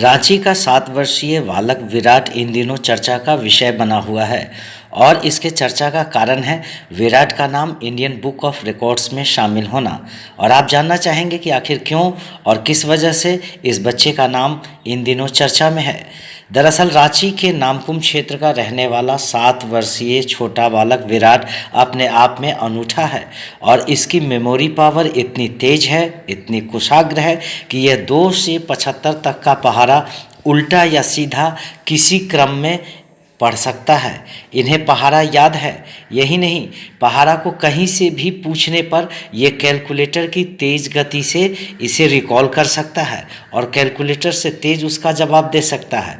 रांची का 7 वर्षीय बालक विराट इन दिनों चर्चा का विषय बना हुआ है और इसके चर्चा का कारण है विराट का नाम इंडियन बुक ऑफ रिकॉर्ड्स में शामिल होना। और आप जानना चाहेंगे कि आखिर क्यों और किस वजह से इस बच्चे का नाम इन दिनों चर्चा में है। दरअसल रांची के नामकुम क्षेत्र का रहने वाला 7 वर्षीय छोटा बालक विराट अपने आप में अनूठा है और इसकी मेमोरी पावर इतनी तेज है, इतनी कुशाग्र है कि यह 2 से 75 तक का पहाड़ा उल्टा या सीधा किसी क्रम में पढ़ सकता है। इन्हें पहाड़ा याद है, यही नहीं पहाड़ा को कहीं से भी पूछने पर यह कैलकुलेटर की तेज गति से इसे रिकॉल कर सकता है और कैलकुलेटर से तेज उसका जवाब दे सकता है।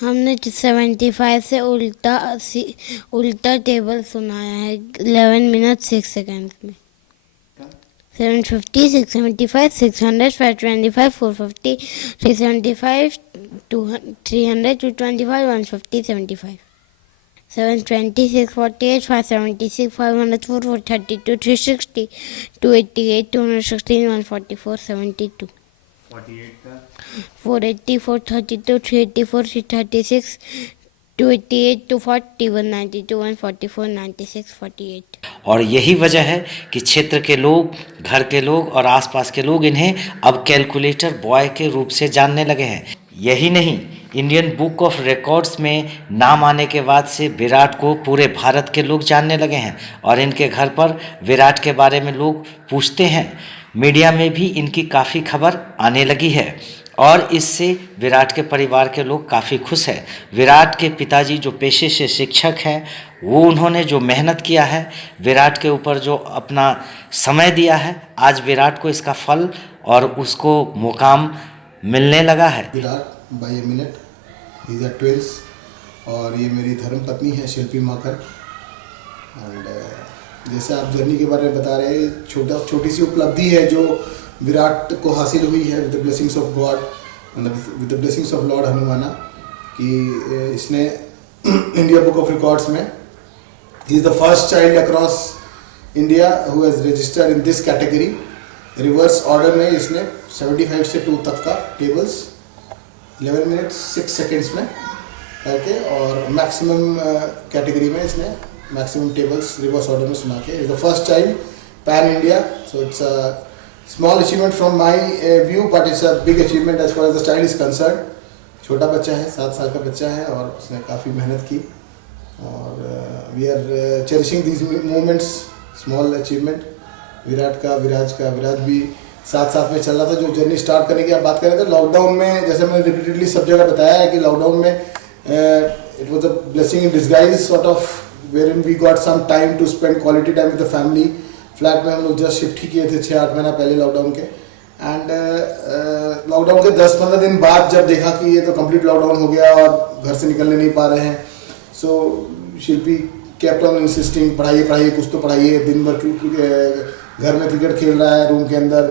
हमने 75 से उल्टा टेबल सुनाया है 11 मिनट 6 सेकंड में। 750, 675, 600, 525, 450, 375, 300, 225, 150, 75, 720, 648, 576, 500, 432, 360, 288, 216, 144, 72, 480, 432, 384, 336, 288, 240, 192, 144, 96, 48। और यही वजह है कि क्षेत्र के लोग, घर के लोग और आसपास के लोग इन्हें अब कैलकुलेटर बॉय के रूप से जानने लगे हैं। यही नहीं, इंडियन बुक ऑफ रिकॉर्ड्स में नाम आने के बाद से विराट को पूरे भारत के लोग जानने लगे हैं और इनके घर पर विराट के बारे में लोग पूछते हैं। मीडिया में भी इनकी काफ़ी खबर आने लगी है और इससे विराट के परिवार के लोग काफ़ी खुश हैं। विराट के पिताजी जो पेशे से शिक्षक हैं, वो उन्होंने जो मेहनत किया है, विराट के ऊपर जो अपना समय दिया है, आज विराट को इसका फल और उसको मुकाम मिलने लगा है। Virat by a minute, these are twins और ये मेरी धर्म पत्नी है शिल्पी माकर। एंड जैसे आप जर्नी के बारे में बता रहे हैं, छोटी सी उपलब्धि है जो विराट को हासिल हुई है with the blessings of God and with the blessings of Lord Hanumana, कि इसने इंडिया बुक ऑफ रिकॉर्ड्स में ही is the first child across India who has registered in this category. Reverse order में इसने 75 से 2 तक का टेबल्स 11 मिनट 6 सेकेंड्स में करके और मैक्सिमम कैटेगरी में इसने मैक्सिमम टेबल्स रिवर्स ऑर्डर में सुना के is the first child pan India. So it's small achievement from my view, but it's a big achievement as far as the child is concerned. छोटा बच्चा है, 7 साल का बच्चा है और उसने काफ़ी मेहनत की और we are cherishing these moments, small achievement. विराज भी साथ में चल रहा था। जो जर्नी स्टार्ट करने की आप बात कर रहे थे लॉकडाउन में, जैसे मैंने रिपीटेडली सब जगह बताया है कि लॉकडाउन में it was a blessing in disguise sort of, wherein we got some time to spend quality time with the family. Flat में हम लोग जस्ट शिफ्ट ही किए थे 6-8 महीना पहले लॉकडाउन के। एंड लॉकडाउन के 10-15 दिन बाद जब देखा कि ये तो कंप्लीट लॉकडाउन हो गया और घर से निकलने नहीं पा रहे हैं, सो शिल्पी केप्ट ऑन इंसिस्टिंग पढ़ाइए कुछ तो पढ़ाइए। दिन भर घर में क्रिकेट खेल रहा है रूम के अंदर,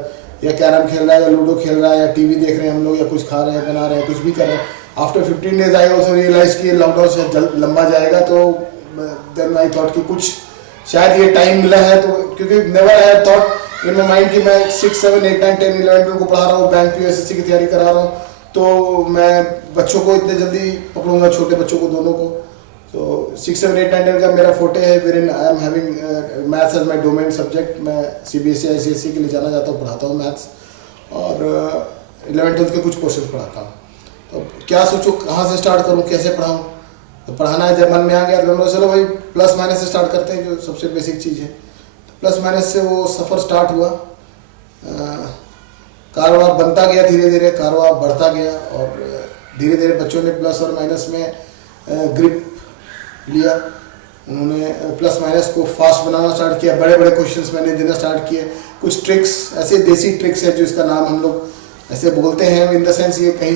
या कैरम खेल रहा है, या लूडो खेल रहा है, या टीवी देख रहे हैं हम लोग, या कुछ खा रहे हैं, बना रहे हैं, कुछ भी कर रहे हैं। After 15 days I also realise कि लॉकडाउन से लंबा जाएगा, तो देन आई थॉट कि कुछ शायद ये टाइम मिला है। तो क्योंकि never I had thought in my mind कि मैं 6, 7, 8, 9, 10, 11 को पढ़ा रहा हूँ, बैंक की एसएससी की तैयारी करा रहा हूँ, तो मैं बच्चों को इतने जल्दी पकड़ूंगा, छोटे बच्चों को दोनों को। तो 6, 7, 8, 9, 10 का मेरा फोटे है, wherein I am having maths as my domain subject. मैं सीबीएसई ICSE के लिए जाना चाहता हूँ, पढ़ाता हूँ मैथ्स और 11, 12 के कुछ क्वेश्चन पढ़ाता हूँ। तो क्या सोचो कहाँ से स्टार्ट करूँ, कैसे पढ़ाऊँ। तो पढ़ाना है जब मन में आ गया तो चलो भाई प्लस माइनस से स्टार्ट करते हैं, जो सबसे बेसिक चीज़ है। तो प्लस माइनस से वो सफ़र स्टार्ट हुआ, कारोबार बनता गया, धीरे धीरे कारोबार बढ़ता गया और धीरे धीरे बच्चों ने प्लस और माइनस में ग्रिप लिया। उन्होंने प्लस माइनस को फास्ट बनाना स्टार्ट किया, बड़े बड़े क्वेश्चंस मैंने देना स्टार्ट किए। कुछ ट्रिक्स, ऐसे देसी ट्रिक्स है जो इसका नाम हम लोग ऐसे बोलते हैं, इन द सेंस ये कहीं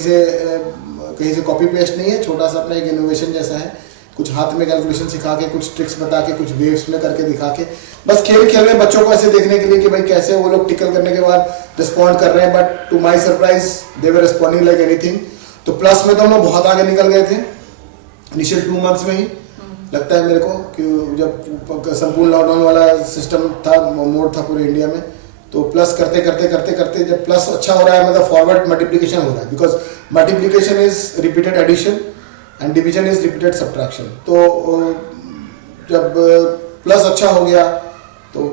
से कॉपी पेस्ट नहीं है, छोटा सा अपना एक इनोवेशन जैसा है। कुछ हाथ में कैलकुलेशन सिखा के, कुछ ट्रिक्स बता के, कुछ वेव्स में करके दिखा के, बस खेल में बच्चों को ऐसे देखने के लिए कि भाई कैसे वो लोग टिकल करने के बाद रिस्पॉन्ड कर रहे हैं। But to my surprise they were responding like anything. तो प्लस में तो हम लोग बहुत आगे निकल गए थे इनिशियल 2 मंथ्स में ही, लगता है मेरे को कि जब संपूर्ण लॉकडाउन वाला सिस्टम था, मोड था पूरे इंडिया में, तो प्लस करते करते करते करते जब प्लस अच्छा हो रहा है मतलब फॉरवर्ड मल्टीप्लिकेशन हो रहा है, because multiplication is repeated addition and division is repeated subtraction. तो जब प्लस अच्छा हो गया तो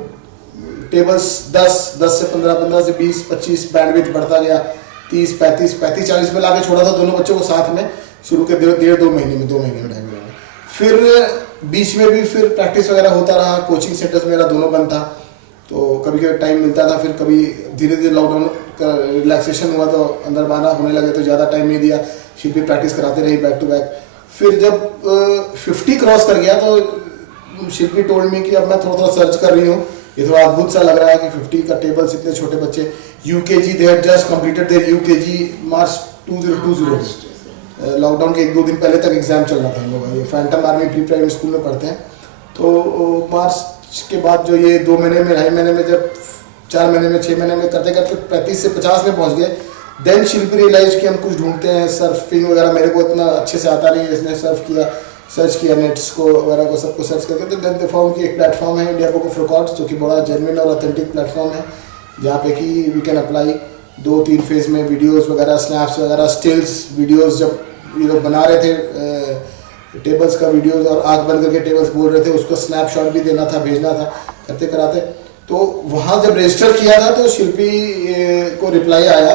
टेबल्स 10 से 15, 15 से 20, 25 बैंडविड्थ बढ़ता गया, 30, 35, 40 में लाके छोड़ा था दोनों बच्चों को साथ में शुरू के 2 महीने में, 2 महीने में, 2.5 महीने में। फिर बीच में भी फिर प्रैक्टिस वगैरह होता रहा, कोचिंग सेंटर्स मेरा दोनों बंद था, तो कभी कभी टाइम मिलता था, फिर कभी धीरे धीरे लॉकडाउन का रिलैक्सेशन हुआ तो अंदर बाहर होने लगे तो ज़्यादा टाइम नहीं दिया, शिल्पी प्रैक्टिस कराते रही बैक टू बैक। फिर जब 50 क्रॉस कर गया तो शिल्पी टोल्ड मी कि अब मैं थोड़ा थोड़ा सर्च कर रही हूँ, ये थोड़ा अद्भुत सा लग रहा है कि 50 का टेबल्स, इतने छोटे बच्चे, UKG they had just completed there UKG March 2020, lockdown के 1-2 दिन पहले तक एग्जाम चल रहा था हम लोग, ये Phantom army pre primary school में पढ़ते हैं। तो मार्च के बाद जो ये 2 महीने में, 2.5 महीने में, जब 4 महीने में, 6 महीने में करते करते 35 से 50 में पहुंच गए। देन शिल्पी रियलाइज कि हम कुछ ढूंढते हैं, सर्फिंग वगैरह मेरे को इतना अच्छे से आता नहीं है, इसने सर्फ किया, सर्च किया नेट्स को वगैरह को, सबको सर्च करके, तो देन दे फाउंड कि एक प्लेटफॉर्म है इंडिया बुक ऑफ रिकॉर्ड्स, जो कि बड़ा जेन्युइन और ऑथेंटिक प्लेटफॉर्म है, जहाँ पे कि वी कैन अप्लाई 2-3 फेज में वीडियोस वगैरह, स्नैप्स वगैरह, स्टिल्स वीडियोस, जब ये लोग बना रहे थे टेबल्स का वीडियोस और आंख बंद करके टेबल्स बोल रहे थे, उसको स्नैपशॉट भी देना था, भेजना था, करते कराते। तो वहाँ जब रजिस्टर किया था तो शिल्पी को रिप्लाई आया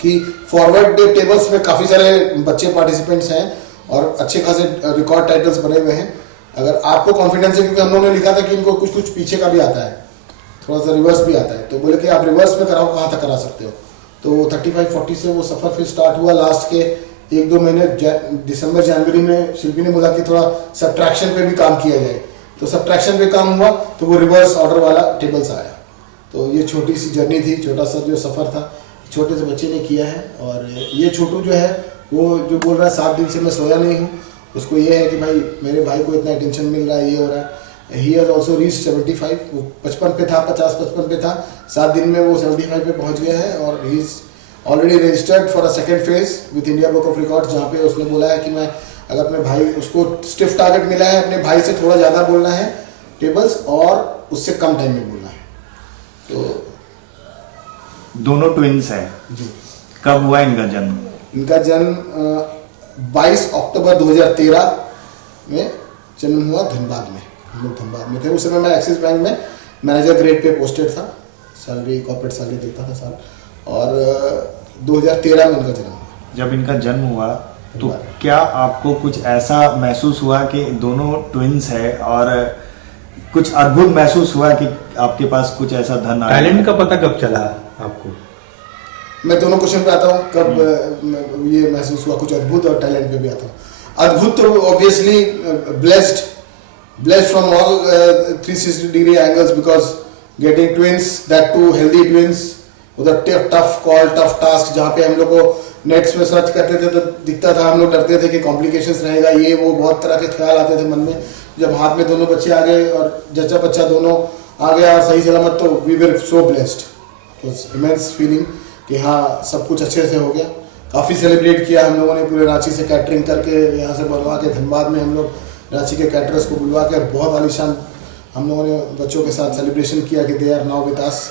कि फॉरवर्ड टेबल्स में काफ़ी सारे बच्चे पार्टिसिपेंट्स हैं और अच्छे खासे रिकॉर्ड टाइटल्स बने हुए हैं, अगर आपको कॉन्फिडेंस है, क्योंकि हम लोगों ने लिखा था कि इनको कुछ कुछ पीछे का भी आता है, थोड़ा सा रिवर्स भी आता है, तो बोले कि आप रिवर्स में कराओ, कहाँ तक करा सकते हो। तो 35-40 से वो सफ़र फिर स्टार्ट हुआ। लास्ट के 1-2 महीने दिसंबर जनवरी में शिल्पी ने बोला कि थोड़ा सब्ट्रैक्शन पे भी काम किया जाए, तो सब्ट्रैक्शन पे काम हुआ तो वो रिवर्स ऑर्डर वाला टेबल्स आया। तो ये छोटी सी जर्नी थी, छोटा सा जो सफ़र था, छोटे से बच्चे ने किया है। और ये छोटू जो है वो जो बोल रहा है 7 दिन से मैं सोया नहीं हूँ, उसको ये है कि भाई मेरे भाई को इतना अटेंशन मिल रहा है, ये हो रहा है। ही हैज़ ऑल्सो रीच 75, वो 55 पे था, 50-55 पे था, 7 दिन में वो 75 पे पहुँच गया है और he is already registered for a second phase with India book of records, जहाँ पे उसने बोला है कि मैं अगर अपने भाई, उसको स्टिफ टारगेट मिला है अपने भाई से थोड़ा ज़्यादा बोलना है टेबल्स और उससे कम टाइम में बोलना है। तो दोनों ट्विंस हैं जी। कब हुआ इनका जन्म? इनका जन्म 22 अक्टूबर 2013 में जन्म हुआ, धनबाद में। हम लोग धनबाद में थे उस समय, मैं एक्सिस बैंक में मैनेजर ग्रेड पे पोस्टेड था, सैलरी कॉर्पोरेट सैलरी देता था साल, और 2013 में इनका जन्म हुआ। जब इनका जन्म हुआ तो क्या आपको कुछ ऐसा महसूस हुआ कि दोनों ट्विंस है और कुछ अद्भुत महसूस हुआ कि आपके पास कुछ ऐसा धन आया? टैलेंट का पता कब चला आपको? मैं दोनों क्वेश्चन पे आता हूँ, कब ये महसूस हुआ, कुछ अद्भुत और टैलेंट पे भी आता हूँ। अद्भुत तो obviously blessed from all 360 degree angles, because getting twins, that two healthy twins, उधर टफ कॉल, टफ टास्क, जहाँ पे हम लोग को नेट्स में सर्च करते थे तो दिखता था, हम लोग डरते थे कि कॉम्प्लिकेशंस रहेगा, ये वो बहुत तरह के ख्याल आते थे मन में। जब हाथ में दोनों बच्चे आ गए और जच्चा बच्चा दोनों आ गया सही सलामत, तो we were so blessed, immense feeling कि हाँ सब कुछ अच्छे से हो गया। काफ़ी सेलिब्रेट किया हम लोगों ने, पूरे रांची से कैटरिंग करके, यहाँ से बनवा के, धनबाद में हम लोग रांची के कैटरर्स को बुलवा के बहुत आलीशान हम लोगों ने बच्चों के साथ सेलिब्रेशन किया कि they are now with us,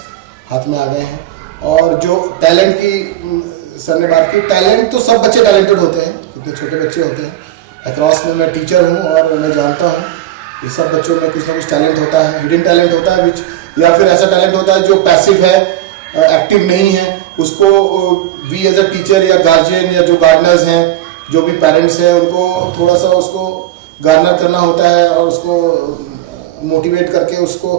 हाथ में आ गए हैं। और जो टैलेंट की सर ने बात की, टैलेंट तो सब बच्चे टैलेंटेड होते हैं, कितने छोटे बच्चे होते हैं। अक्रॉस में मैं टीचर हूँ और मैं जानता हूँ ये सब बच्चों में कुछ ना कुछ टैलेंट होता है, हिडन टैलेंट होता है, या फिर ऐसा टैलेंट होता है जो पैसिव है, एक्टिव नहीं है, उसको वी एज अ टीचर या गार्जियन या जो गार्डनर्स हैं, जो भी पेरेंट्स हैं, उनको थोड़ा सा उसको गार्डनर करना होता है और उसको मोटिवेट करके, उसको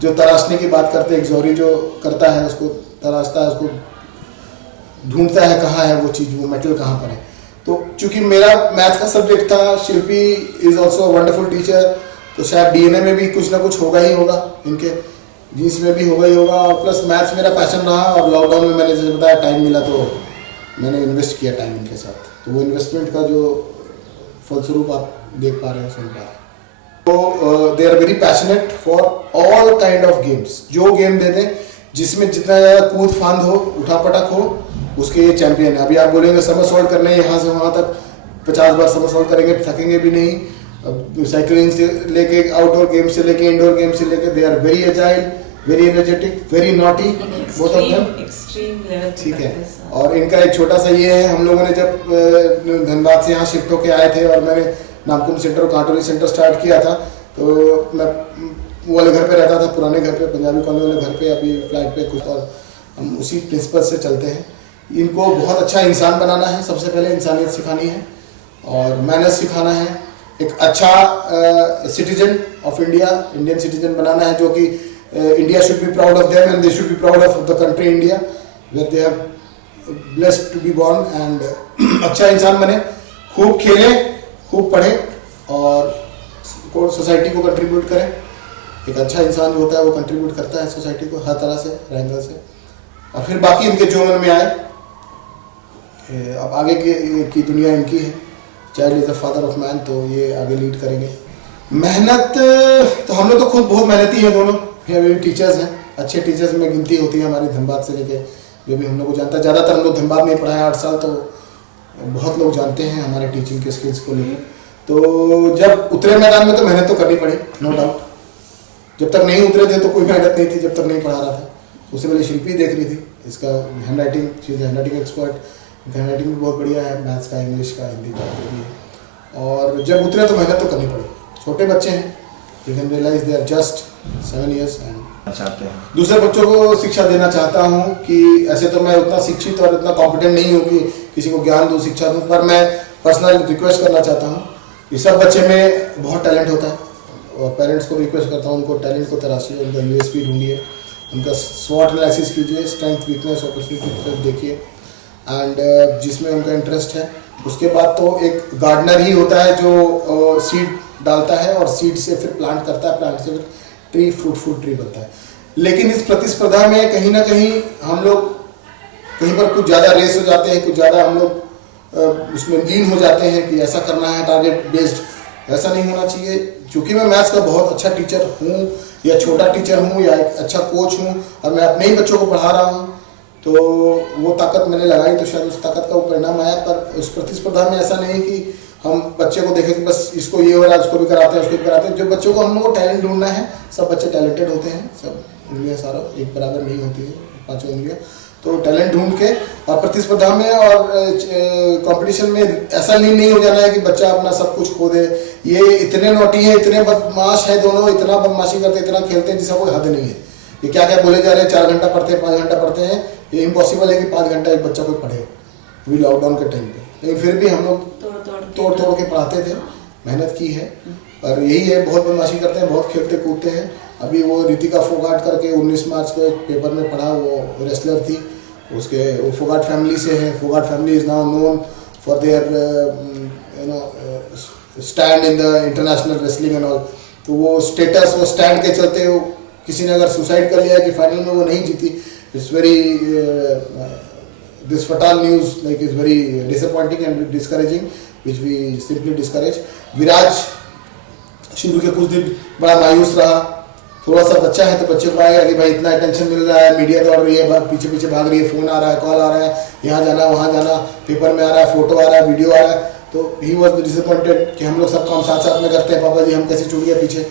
जो तराशने की बात करते हैं, एक्सोरी जो करता है उसको तराशता है, उसको ढूंढता है कहाँ है वो चीज़, वो मेटल कहाँ पर है। तो चूंकि मेरा मैथ का सब्जेक्ट था, शिल्पी इज ऑल्सो वंडरफुल टीचर, तो शायद डीएनए में भी कुछ ना कुछ होगा ही होगा, इनके जीन्स में भी होगा ही होगा। और प्लस मैथ्स मेरा पैशन रहा और लॉकडाउन में मैंने जैसे बताया टाइम मिला तो मैंने इन्वेस्ट किया टाइम इनके साथ, तो वो इन्वेस्टमेंट का जो फलस्वरूप आप देख पा रहे हैं, सुन पा रहे हैं। तो they are very passionate for all kind of games, जो गेम दे दें जिसमें जितना ज़्यादा कूद फांद हो, उठापटक हो, उसके ये चैंपियन है। अभी आप बोलेंगे समरसॉल्ट करने, यहाँ से वहाँ तक 50 बार समरसॉल्ट करेंगे, थकेंगे भी नहीं। साइकिलिंग से लेके, आउटडोर गेम से लेके, इंडोर गेम से लेके, they are very agile, very energetic, very naughty, both of them. Extreme level ठीक है। और इनका एक छोटा सा ये है, हम लोगों ने जब धनबाद से यहाँ शिफ्ट होके आए थे और मैंने नामकुम सेंटर और कांटोली सेंटर स्टार्ट किया था, तो मैं वो वाले घर पे रहता था, पुराने घर पे, पंजाबी कॉलोनी वाले घर पे, अभी फ्लैट पे कुछ, और हम उसी प्रिंसिपल से चलते हैं। इनको बहुत अच्छा इंसान बनाना है, सबसे पहले इंसानियत सिखानी है और मैनर्स सिखाना है, एक अच्छा citizen of India, Indian citizen बनाना है, जो कि India should be proud of them and they should be proud of the country India where they have blessed to be born. And अच्छा इंसान बने, खूब खेले, खूब पढ़े और सोसाइटी को कंट्रीब्यूट करें। एक अच्छा इंसान जो होता है वो कंट्रीब्यूट करता है सोसाइटी को हर तरह से, एंगल से। और फिर बाकी इनके जो मन में आए, अब आगे की दुनिया इनकी है। Child is the father of man, तो ये आगे लीड करेंगे। मेहनत तो हम लोग तो खुद बहुत मेहनती हैं दोनों, अभी टीचर्स हैं, अच्छे टीचर्स में गिनती होती है हमारी धनबाद से लेके, जो भी हम लोग को जानता है। ज़्यादातर हम लोग धनबाद में पढ़ाए 8 साल, तो बहुत लोग जानते हैं हमारे टीचिंग के स्किल्स को लेकर। तो जब उतरे मैदान में तो मेहनत तो करनी पड़ी, नो डाउट। जब तक नहीं उतरे थे तो कोई मेहनत नहीं थी, जब तक नहीं पढ़ा रहा था। उससे पहले शिल्पी देख रही थी, इसका हैंड राइटिंग, चीज़ handwriting expert, handwriting भी बहुत बढ़िया है, मैथ्स का, इंग्लिश का, हिंदी का, जो भी है। और जब उतरे तो मेहनत तो करनी पड़ी। छोटे बच्चे हैं, you can realise they are just 7 years and चाहते हैं दूसरे बच्चों को शिक्षा देना चाहता हूँ कि ऐसे तो मैं उतना शिक्षित और इतना कॉम्पिटेंट नहीं हूँ कि किसी को ज्ञान दूँ, शिक्षा दूँ, पर मैं पर्सनल रिक्वेस्ट करना चाहता हूँ कि सब बच्चे में बहुत टैलेंट होता है, और पेरेंट्स को रिक्वेस्ट करता हूँ उनको टैलेंट को तराशिए, उनका यूएसपी ढूंढिए, उनका स्वॉट एनालिसिस कीजिए, स्ट्रेंथ, वीकनेस, अपॉर्चुनिटी देखिए, एंड जिसमें उनका इंटरेस्ट है। उसके बाद तो एक गार्डनर ही होता है जो सीड डालता है और सीड से फिर प्लांट करता है, प्लांट से फिर ट्री, फ्रूटफुल ट्री बनता है। लेकिन इस प्रतिस्पर्धा में कहीं ना कहीं हम लोग कहीं पर कुछ ज़्यादा रेस हो जाते हैं, कुछ ज़्यादा हम लोग उसमें लीन हो जाते हैं कि ऐसा करना है, टारगेट बेस्ड। ऐसा नहीं होना चाहिए। चूँकि मैं मैथ्स का बहुत अच्छा टीचर हूँ, या छोटा टीचर हूँ, या एक अच्छा कोच हूँ, और मैं अपने ही बच्चों को पढ़ा रहा हूँ, तो वो ताकत मैंने लगाई, तो शायद उस ताकत का वो परिणाम आया। पर उस प्रतिस्पर्धा में ऐसा नहीं कि हम बच्चे को देखें कि बस इसको ये हो रहा है, उसको भी कराते हैं, उसको भी कराते हैं। जो बच्चों को हम लोग को टैलेंट ढूंढना है, सब बच्चे टैलेंटेड होते हैं, सब उंगलियाँ सारा एक बराबर नहीं होती है, 5 उंगलियाँ। तो टैलेंट ढूंढ के और प्रतिस्पर्धा में और कंपटीशन में ऐसा नहीं हो जाना है कि बच्चा अपना सब कुछ खो दे। ये इतने नोटी है, इतने बदमाश है दोनों, इतना बदमाशी करते, इतना खेलते हैं जिसका कोई हद नहीं है। ये क्या क्या बोले जा रहे हैं, 4 घंटा पढ़ते हैं, 5 घंटा पढ़ते हैं। ये इम्पॉसिबल है कि 5 घंटा एक बच्चा कोई पढ़े, अभी लॉकडाउन के टाइम पे। लेकिन फिर भी हम लोग तोड़ के पढ़ाते थे, मेहनत की है। और यही है, बहुत बदमाशी करते हैं, बहुत खेलते कूदते हैं। अभी वो रितिका फोगाट करके 19 मार्च को एक पेपर में पढ़ा, वो रेसलर थी, उसके वो फोगाट फैमिली से है। Phogat family is now known for their stand in the international wrestling and all. तो वो स्टेटस, वो स्टैंड के चलते वो किसी ने अगर सुसाइड कर लिया कि फाइनल में वो नहीं जीती, it's very this fatal news like is very disappointing and discouraging, which we simply discourage. Viraj शुरू के कुछ दिन बड़ा मायूस रहा, थोड़ा सा बच्चा है तो बच्चे को आएगा कि भाई इतना अटेंशन मिल रहा है, मीडिया दौड़ रही है, पीछे पीछे भाग रही है, फोन आ रहा है, कॉल आ रहा है, यहाँ जाना वहाँ जाना, पेपर में आ रहा है, फोटो आ रहा है, वीडियो आ रहा है। तो ही वॉज डिसअपॉइंटेड कि हम लोग सब काम साथ साथ में करते हैं, पापा जी हम कैसे छूट गए पीछे।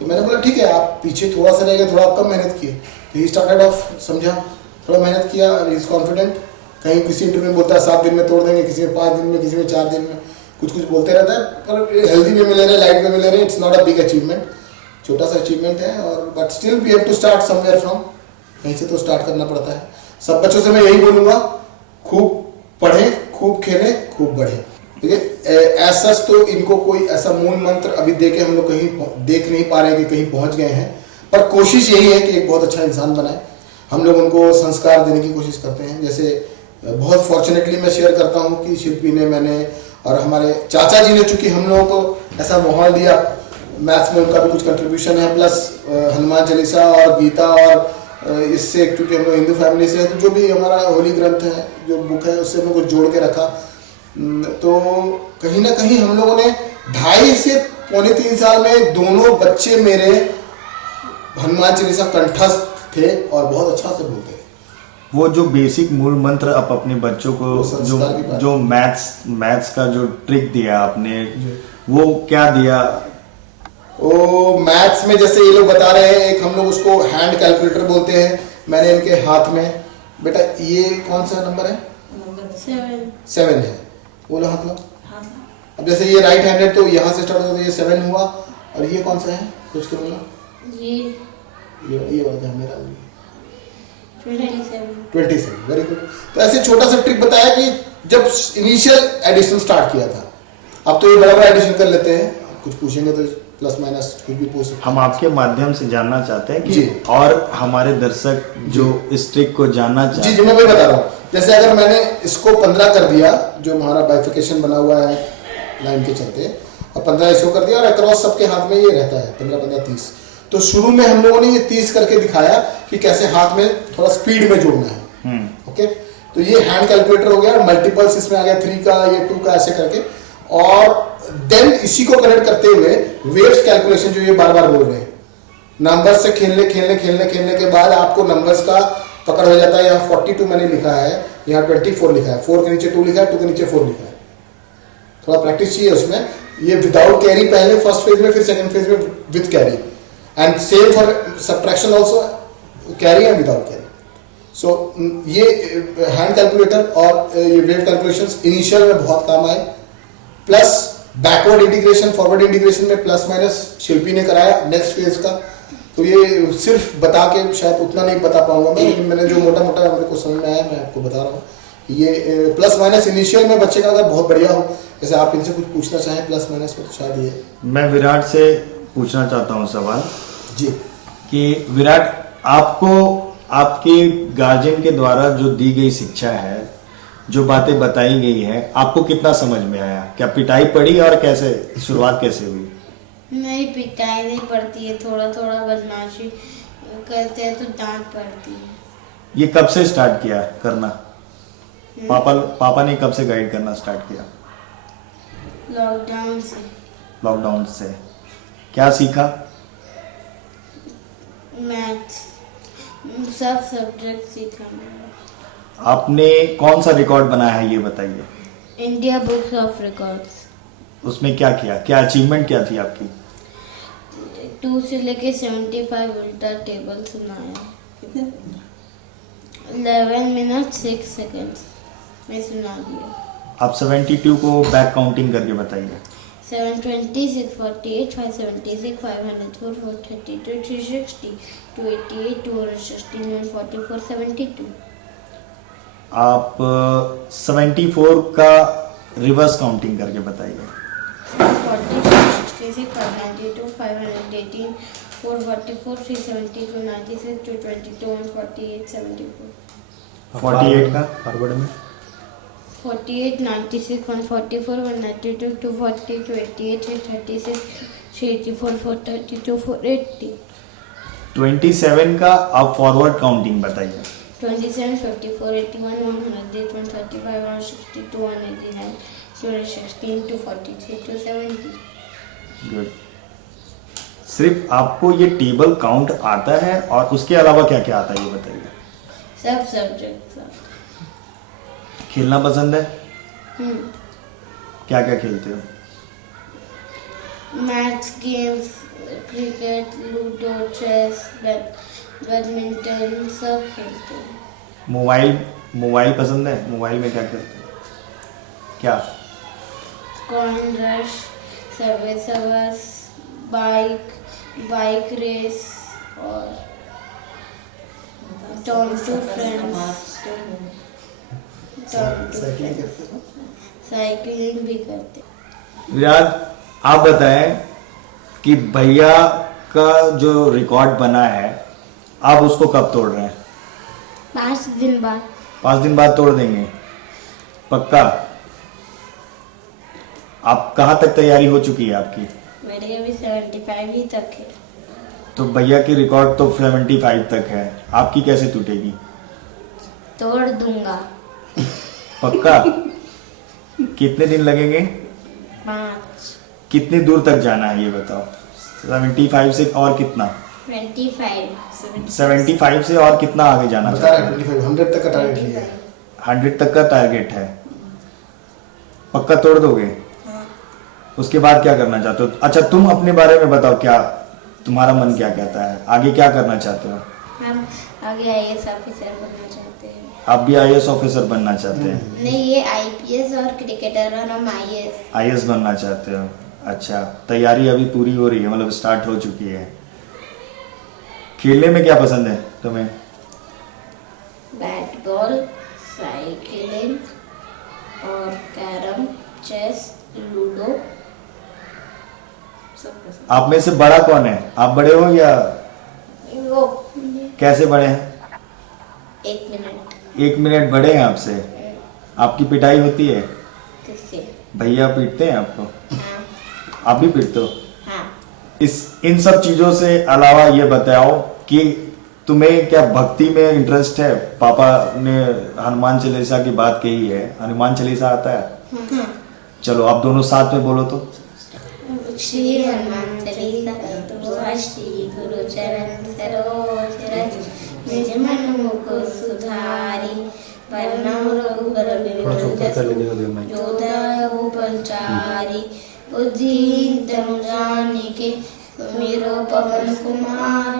तो मैंने बोला ठीक है, आप पीछे थोड़ा सा रह गए, थोड़ा आप कम मेहनत किए। तो ही स्टार्टेड ऑफ, समझा, थोड़ा मेहनत किया, ही इज कॉन्फिडेंट। कहीं किसी इंटरव्यू में बोलता है 7 दिन में तोड़ देंगे, किसी में 5 दिन में, किसी में 4 दिन में, कुछ कुछ बोलते रहता है। पर हेल्दी वे में ले रहे, लाइट वे में ले रहे, it's not a big achievement, छोटा सा अचीवमेंट है। और but still we have to start somewhere from, कहीं से तो स्टार्ट करना पड़ता है। सब बच्चों से मैं यही बोलूँगा, खूब पढ़ें, खूब खेलें, खूब बढ़ें। ठीक है, ऐसा तो इनको कोई ऐसा मूल मंत्र अभी दे के हम लोग कहीं देख नहीं पा रहे हैं कि कहीं पहुँच गए हैं, पर कोशिश यही है कि एक बहुत अच्छा इंसान बनाए। हम लोग उनको संस्कार देने की कोशिश करते हैं। जैसे बहुत फॉर्चुनेटली मैं शेयर करता हूँ कि शिल्पी ने, मैंने और हमारे चाचा जी ने, चूँकि हम लोगों को ऐसा माहौल दिया, मैथ्स में उनका भी कुछ कंट्रीब्यूशन है, प्लस हनुमान चालीसा और गीता, और इससे क्योंकि हम लोग हिंदू फैमिली से हैं, तो जो भी हमारा होली ग्रंथ है, जो बुक है, उससे हम लोग को जोड़ के रखा। तो कहीं ना कहीं हम लोगों ने 2.5 से पौने 3 साल में दोनों बच्चे मेरे हनुमान चालीसा कंठस्थ थे और बहुत अच्छा से बोलते हैं। वो जो बेसिक मूल मंत्र आप अपने बच्चों को, जो मैथ्स का जो ट्रिक दिया आपने, वो क्या दिया? वो मैथ्स में जैसे ये लोग बता रहे हैं, एक हम लोग उसको हैंड कैलकुलेटर बोलते हैं, मैंने इनके हाथ में, बेटा ये कौन सा नंबर है? 7 है, बोलो हाथ लो। अब जैसे ये राइट हैंड है तो यहाँ से स्टार्ट होता है, ये 7 हुआ, और ये कौन सा है सोच के बोलो। ये वाला है मेरा 27, वेरी गुड। तो ऐसे छोटा सा ट्रिक बताया कि जब इनिशियल एडिशन स्टार्ट किया था, अब तो ये बड़ा बड़ा एडिशन कर लेते हैं, कुछ पूछेंगे तो प्लस माइनस कुछ भी पूछ सकते हैं। हम आपके माध्यम से जानना चाहते हैं जी। कि और हमारे दर्शक जो इस ट्रिक को जानना चाहते जी मैं वही बता रहा हूँ। जैसे अगर मैंने इसको 15 कर दिया, जो हमारा बाइफिकेशन बना हुआ है लाइन के चलते, और 15 इसको कर दिया, और अक्रॉस सबके हाथ में ये रहता है 15 30। तो शुरू में हम लोगों ने ये 30 करके दिखाया कि कैसे हाथ में थोड़ा स्पीड में जोड़ना है। ओके, तो ये हैंड कैलकुलेटर हो गया, मल्टीपल्स इसमें आ गया 3 का, ये 2 का, ऐसे करके। और देन इसी को कनेक्ट करते हुए वेव्स कैलकुलेशन, जो ये बार बार बोल रहे हैं, नंबर्स से खेलने के बाद आपको नंबर्स का पकड़ हो जाता है। यहाँ 42 मैंने लिखा है, यहाँ 24 लिखा है, 4 के नीचे 2 लिखा है, 2 के नीचे 4 लिखा है। थोड़ा प्रैक्टिस चाहिए उसमें। ये विदाउट कैरी पहले फर्स्ट फेज में, फिर सेकंड फेज में with carry, and same for subtraction also, carry and without carry. So ये हैंड कैलकुलेटर और ये वेव कैलकुलेशंस इनिशियल में बहुत काम आए, plus backward integration, forward integration में प्लस माइनस शिल्पी ने कराया नेक्स्ट फेज का। तो ये सिर्फ बता के शायद उतना नहीं बता पाऊंगा मैं, लेकिन मैंने जो मोटा मोटा मेरे को समझ में आया मैं आपको बता रहा हूँ। ये प्लस माइनस इनिशियल में बच्चे का अगर बहुत बढ़िया हो, जैसे आप इनसे कुछ पूछना चाहें प्लस माइनस में, तो शायद ये। मैं विराट से पूछना चाहता हूँ सवाल जी कि विराट, आपको आपके गार्जियन के द्वारा जो दी गई शिक्षा है, जो बातें बताई गई है, आपको कितना समझ में आया? क्या पिटाई पड़ी और कैसे शुरुआत कैसे हुई? नहीं, पिटाई नहीं पड़ती है, थोड़ा थोड़ा बदमाशी करते हैं तो डांट पड़ती है। ये कब से स्टार्ट किया करना? पापा ने कब से गाइड करना स्टार्ट किया? लॉकडाउन से। लॉकडाउन से। क्या सीखा? मैथ्स, सब सब्जेक्ट सीखा मैंने। आपने कौन सा रिकॉर्ड बनाया है ये बताइए। India books of records. उसमें क्या किया, क्या अचीवमेंट क्या थी आपकी? 2 से लेके 75 उल्टा टेबल सुनाया। 11 मिनट 6 सेकंड्स में सुना दिया। आप 72 को बैक काउंटिंग करके बताइए। 720, 648, 576, 504, 432, 360, 288, 216, 144, 72। आप 74 का रिवर्स काउंटिंग करके बताइए। 46, 66, 592, 518, 444, 370, 296, 222, 148, 74। 48 का फॉरवर्ड में 48, 96, 144, 192, 240, 288, 336, 384, 432, 480। 27 का आप फॉरवर्ड काउंटिंग बताइए। 27, 54, 81, 108, 135, 162, 189, 216, 243, 270। गुड। सिर्फ आपको ये टेबल काउंट आता है और उसके अलावा क्या क्या आता है ये बताइए। सब सब्जेक्ट सब। खेलना पसंद है? हम्म। क्या क्या खेलते हो? Maths, games, cricket, ludo, chess, badminton सब खेलते हैं। मोबाइल पसंद है? मोबाइल में क्या खेलते हो? क्या? Coin rush, subway surfers, bike race और टॉम टू फ्रेंड्स। साइकिलिंग भी करते। विराट, आप बताएं कि भैया का जो रिकॉर्ड बना है आप उसको कब तोड़ रहे हैं? 5 दिन बाद। 5 दिन बाद तोड़ देंगे पक्का? आप कहाँ तक तैयारी हो चुकी है आपकी? मेरे अभी 75 ही तक है। तो भैया की रिकॉर्ड तो 75 तक है, आपकी कैसे टूटेगी? तोड़ दूंगा। पक्का? कितने दिन लगेंगे? 5। कितनी दूर तक जाना है ये बताओ। 75 से और कितना? 25। 75 से और कितना आगे जाना बता रहा चाहते है 25, 100 तक का टारगेट लिया है। 100 तक का टारगेट है, पक्का तोड़ दोगे? उसके बाद क्या करना चाहते हो? अच्छा, तुम अपने बारे में बताओ, क्या तुम्हारा मन क्या कहता है, आगे क्या करना चाहते हो? हम आगे आईएएस ऑफिसर बनना चाहते हैं। आप भी आईएएस ऑफिसर बनना चाहते हैं? नहीं, ये आईपीएस और क्रिकेटर और हम आईएएस। आईएएस बनना चाहते हो? अच्छा, तैयारी अभी पूरी हो रही है, मतलब स्टार्ट हो चुकी है। खेलने में क्या पसंद है तुम्हें? बैट बॉल, साइकिलिंग और कैरम, चेस, लूडो सब पसंद। आप में से बड़ा कौन है? आप बड़े हो या वो कैसे बड़े हैं? 1 मिनट। 1 मिनट बड़े हैं आपसे? आपकी पिटाई होती है? किससे? भैया पीटते हैं आपको? हाँ आप भी पीटते हो? हाँ। इन सब चीजों से अलावा ये बताओ कि तुम्हें क्या भक्ति में इंटरेस्ट है? पापा ने हनुमान चालीसा की बात कही है, हनुमान चालीसा आता है? हाँ। चलो आप दोनों साथ में बोलो तो। श्री हनुमान चालीसा श्री गुरु चरण सरोज रज निज मन मुकुर सुधारी वरनहुँ रघुबर बिमल जसु जो दायु फलचारी बुद्धिहीन तनु जानिके सुमिरो पवन कुमार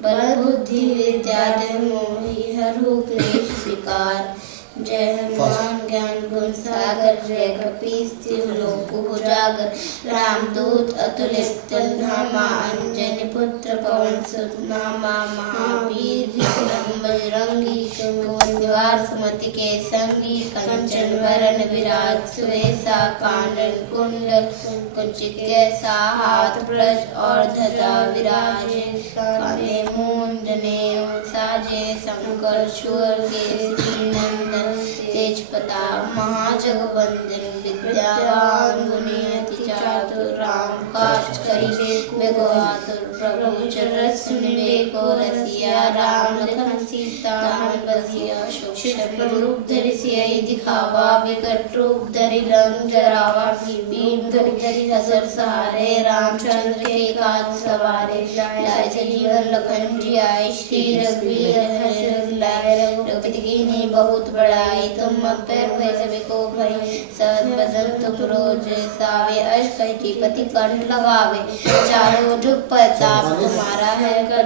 बल बुद्धि विद्या मोहि हरहु क्लेश विकार जय हनुमान ज्ञान गुण सागर जय कपीस तिहु लोक उजागर रामदूत अतुलित धामा अंजनी पुत्र पवन सुत नामा महावीर विक्रम बजरंगी कुमति निवार सुमति के संगी कंचन वरण विराज सुवेसा कानन कुंडल कुंचित कैसा हाथ ब्रज और ध्वजा विराजे काने मूंज जनेऊ साजे शंकर शूर केसरी नंदन तेज प्रताप महाजगवंदन विद्यावान गुणी अति चातुर राम काज करिबे बेको आतुर प्रभु चरस सुनिबे को रसिया राम लखन सीता मन बसिया सूक्ष्म रूप धरि सियहि दिखावा विकट रूप धरि रंग जरावा भीम धरि असर सहारे रामचंद्र के काज सवारे लाए जीवन लखन जियाए श्री रघुवीर हर्ष लाए रघुपति कीन्ही बहुत बड़ाई तुम पर भय सभी को भय सहज बदन तुम रोज सावे अष्ट पति कंठ लगावे चारों जुग प्रताप तुम्हारा है कर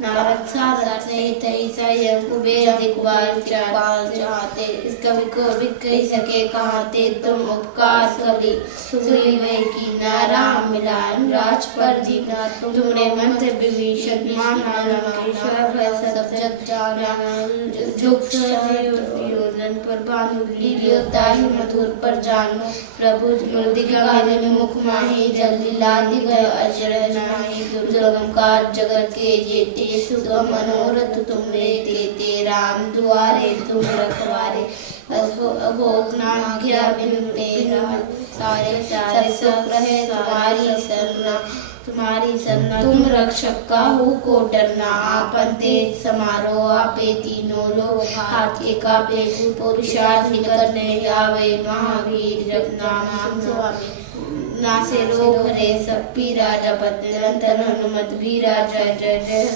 नारद सारद सहित स्वयं कुबेर दिखवाल चाहते इस कवि को भी कह सके कहते तुम उपकार करी सुनी वे की नाराम मिलान राज पर जीना तुमने मंत्र विभीषण माना सब जग जाना जुग योजन पर बानु लीलियोताहि मधुर पर जानो प्रभु मुदिगाने में मुख माही जल्दी लादि गए अचरज नाही दुर्गम काज जगत के जेते सुगम मनोरथ तुमरे देते राम दुआरे तुम रखवारे अभोग ना आज्ञा बिनु तेरा सारे सारे सुख रहे तुम्हारी सरना तुम रक्षक काहू को डरना आपन तेज समारो आपे तीनों लोग हाथ के कापे पुरुषार्थ निकट नहीं आवे महावीर जप नाम स्वामी नासे रोग हरे सब पीरा जपत निरंतर हनुमत वीरा जय जय जय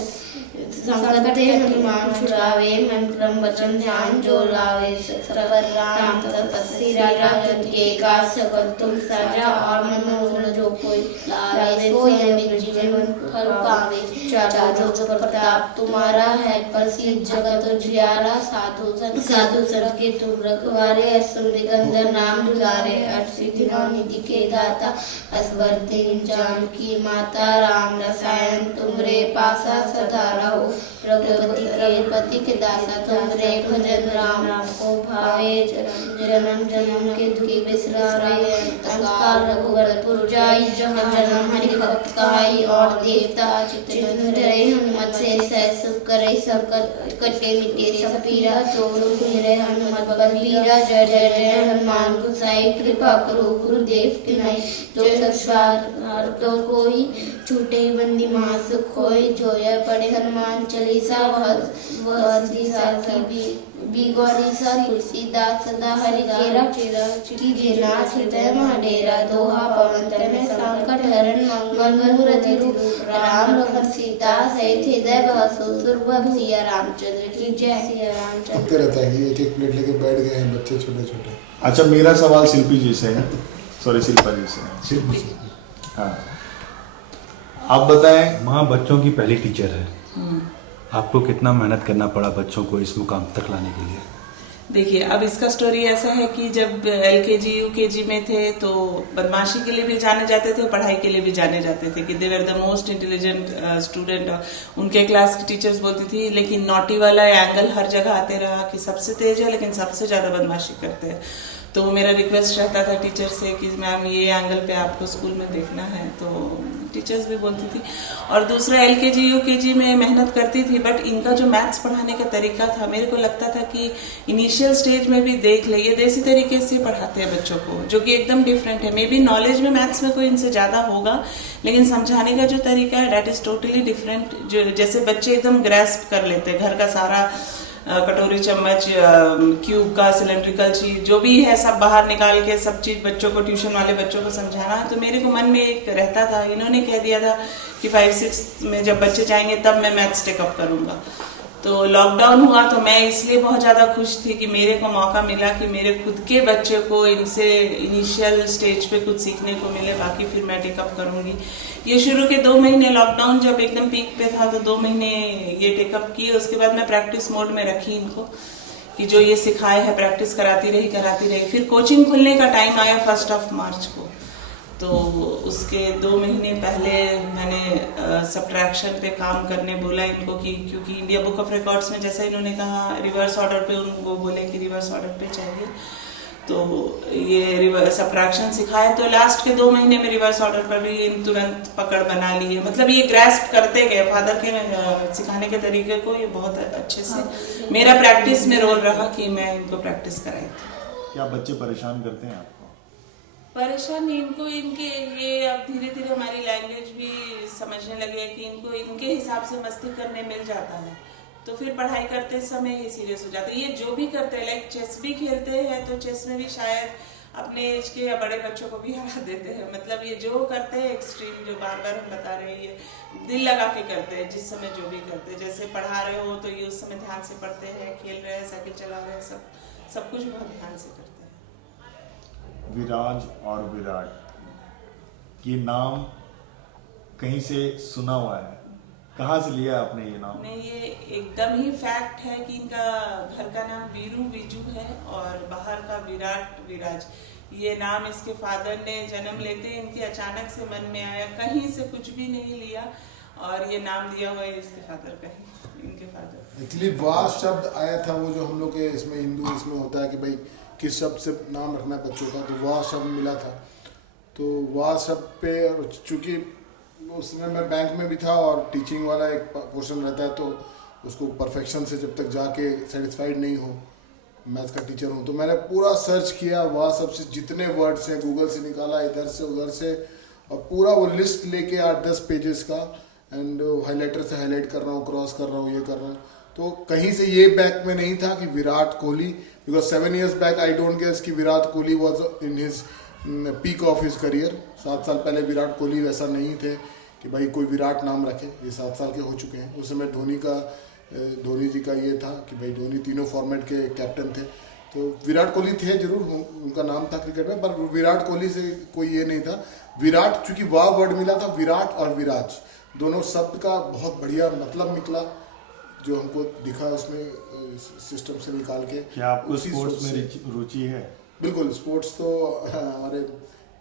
संकट ते हनुमान छुड़ावे मन क्रम वचन ध्यान जो लावे सबर राम तपस्वी राजन के काज सकल तुम साजा और मनोरथ जो कोई लावे सोई जीवन फल पावे चारों जुग प्रताप तुम्हारा है प्रसिद्ध जगत जियारा साधु संत के तुम रखवारे असुर दिगंबर नाम दुलारे सिद्धि निधि के दाता असवर दीन जानकी माता राम रसायन तुमरे पासा सदा रहो रघुपति के पति के दासा तुमरे भजन राम को भावे जन्म जन्म के दुखी बिसरावे तत्काल रघुवर जाई जहाँ जन्म हरि भक्त कहाई और देवता चित्त धरे हनुमत से सह सुख करे सब कटे मिटे सब पीरा चोर मेरे हनुमत बल वीरा जय जय जय हनुमान गोसाई कृपा करो गुरुदेव की नहीं जो संसार तो कोई छूटे बंदी महासुख होय जो यह पढ़े हनुमान चालीसा वह भी गौरी सा तुलसीदास सदा हरि केरा कीजे नाथ हृदय महाडेरा दोहा पवन तनय संकट हरण मंगल मूर्ति रूप राम लखन सीता सहित हृदय बसु सुरभि सिया रामचंद्र की जय सिया रामचंद्र रहता है कि एक एक प्लेट लेके बैठ गए हैं बच्चे छोटे छोटे। अच्छा, मेरा सवाल शिल्पी जी से है सॉरी शिल्पा जी से। हाँ, आप बताएं। माँ बच्चों की पहली टीचर है, आपको कितना मेहनत करना पड़ा बच्चों को इस मुकाम तक लाने के लिए? देखिए, अब इसका स्टोरी ऐसा है कि जब LKG UKG में थे तो बदमाशी के लिए भी जाने जाते थे, पढ़ाई के लिए भी जाने जाते थे कि they were the most intelligent student. उनके क्लास की टीचर्स बोलती थी, लेकिन नॉटी वाला एंगल हर जगह आते रहा कि सबसे तेज है लेकिन सबसे ज्यादा बदमाशी करते हैं। तो मेरा रिक्वेस्ट रहता था टीचर से कि मैम ये एंगल पे आपको स्कूल में देखना है, तो टीचर्स भी बोलती थी। और दूसरा LKG UKG में मेहनत करती थी, बट इनका जो मैथ्स पढ़ाने का तरीका था, मेरे को लगता था कि इनिशियल स्टेज में भी देख ले, ये देसी तरीके से पढ़ाते हैं बच्चों को, जो कि एकदम डिफरेंट है। मे बी नॉलेज में मैथ्स में कोई इनसे ज़्यादा होगा, लेकिन समझाने का जो तरीका है डैट इज़ टोटली डिफरेंट। जो जैसे बच्चे एकदम ग्रैस्प कर लेते हैं, घर का सारा कटोरी चम्मच, क्यूब का सिलेंड्रिकल चीज जो भी है सब बाहर निकाल के सब चीज बच्चों को, ट्यूशन वाले बच्चों को समझाना है। तो मेरे को मन में एक रहता था, इन्होंने कह दिया था कि 5-6 में जब बच्चे जाएंगे तब मैं मैथ्स टेकअप करूंगा। तो लॉकडाउन हुआ तो मैं इसलिए बहुत ज़्यादा खुश थी कि मेरे को मौका मिला कि मेरे खुद के बच्चे को इनसे इनिशियल स्टेज पे कुछ सीखने को मिले, बाकी फिर मैं टेकअप करूंगी। ये शुरू के 2 महीने लॉकडाउन जब एकदम पीक पे था तो 2 महीने ये टेकअप किए। उसके बाद मैं प्रैक्टिस मोड में रखी इनको कि जो ये सिखाए है प्रैक्टिस कराती रही। फिर कोचिंग खुलने का टाइम आया 1 मार्च को, तो उसके 2 महीने पहले मैंने सब्ट्रैक्शन पे काम करने बोला इनको कि क्योंकि इंडिया बुक ऑफ रिकॉर्ड्स में जैसा इन्होंने कहा रिवर्स ऑर्डर पे, उनको बोले कि रिवर्स ऑर्डर पे चाहिए, तो ये सब्ट्रैक्शन सिखाए। तो लास्ट के 2 महीने में रिवर्स ऑर्डर पर भी तुरंत पकड़ बना ली है। मतलब ये ग्रैस्प करते गए फादर के सिखाने के तरीके को, ये बहुत अच्छे से मेरा प्रैक्टिस में रोल रहा कि मैं इनको प्रैक्टिस कराई थी। क्या बच्चे परेशान करते हैं आपको? परेशान इनको इनके ये अब धीरे धीरे हमारी लैंग्वेज भी समझने लगे कि इनको इनके हिसाब से मस्ती करने मिल जाता है, तो फिर पढ़ाई करते समय ये सीरियस हो जाते हैं। ये जो भी करते हैं, लाइक चेस भी खेलते हैं तो चेस में भी शायद अपने एज के या बड़े बच्चों को भी हरा देते हैं। मतलब ये जो करते हैं एक्सट्रीम, जो बार बार हम बता रहे हैं, ये दिल लगा के करते हैं। जिस समय जो भी करते हैं, जैसे पढ़ा रहे हो तो ये उस समय ध्यान से पढ़ते हैं, खेल रहे हैं, साइकिल चला रहे हैं, सब कुछ बहुत ध्यान से करते हैं। विराज और विराट, ये नाम कहीं से सुना हुआ है, कहाँ से लिया आपने ये नाम? नहीं, ये एकदम ही फैक्ट है कि इनका घर का नाम वीरू विजू है और बाहर का विराट विराज। ये नाम इसके फादर ने जन्म लेते इनके अचानक से मन में आया, कहीं से कुछ भी नहीं लिया, और ये नाम दिया हुआ है इसके फादर का ही, इनके फादर। एक्चुअली वाह शब्द आया था, वो जो हम लोग के इसमें हिंदू इसमें होता है कि भाई किस शब्द से नाम रखना है बच्चों का, तो वाह शब्द मिला था। तो वाह शब्द पे, चूँकि उस समय मैं बैंक में भी था और टीचिंग वाला एक पोर्शन रहता है, तो उसको परफेक्शन से जब तक जाके सेटिस्फाइड नहीं हो, मैथ्स का टीचर हूँ, तो मैंने पूरा सर्च किया वाह शब्द से, जितने वर्ड्स हैं गूगल से निकाला, इधर से उधर से, और पूरा वो लिस्ट लेके 8-10 पेजेस का, एंड हाईलाइटर से हाईलाइट कर रहा हूँ, क्रॉस कर रहा हूँ, ये कर रहा हूँ। तो कहीं से ये बैक में नहीं था कि Virat Kohli, because 7 years back I don't guess कि Virat Kohli was in his peak of his career. 7 साल पहले विराट कोहली वैसा नहीं थे कि भाई कोई विराट नाम रखे, ये 7 साल के हो चुके हैं। उस समय धोनी जी का ये था कि भाई धोनी तीनों फॉर्मेट के कैप्टन थे, तो विराट कोहली थे जरूर, उनका नाम था क्रिकेट में, पर विराट कोहली से कोई ये नहीं था। विराट, चूंकि वाह वर्ड मिला था, विराट और विराज दोनों शब्द का बहुत बढ़िया मतलब निकला, जो हमको दिखा उसमें सिस्टम से निकाल के। क्या आपको स्पोर्ट्स में रुचि है? बिल्कुल, स्पोर्ट्स तो हमारे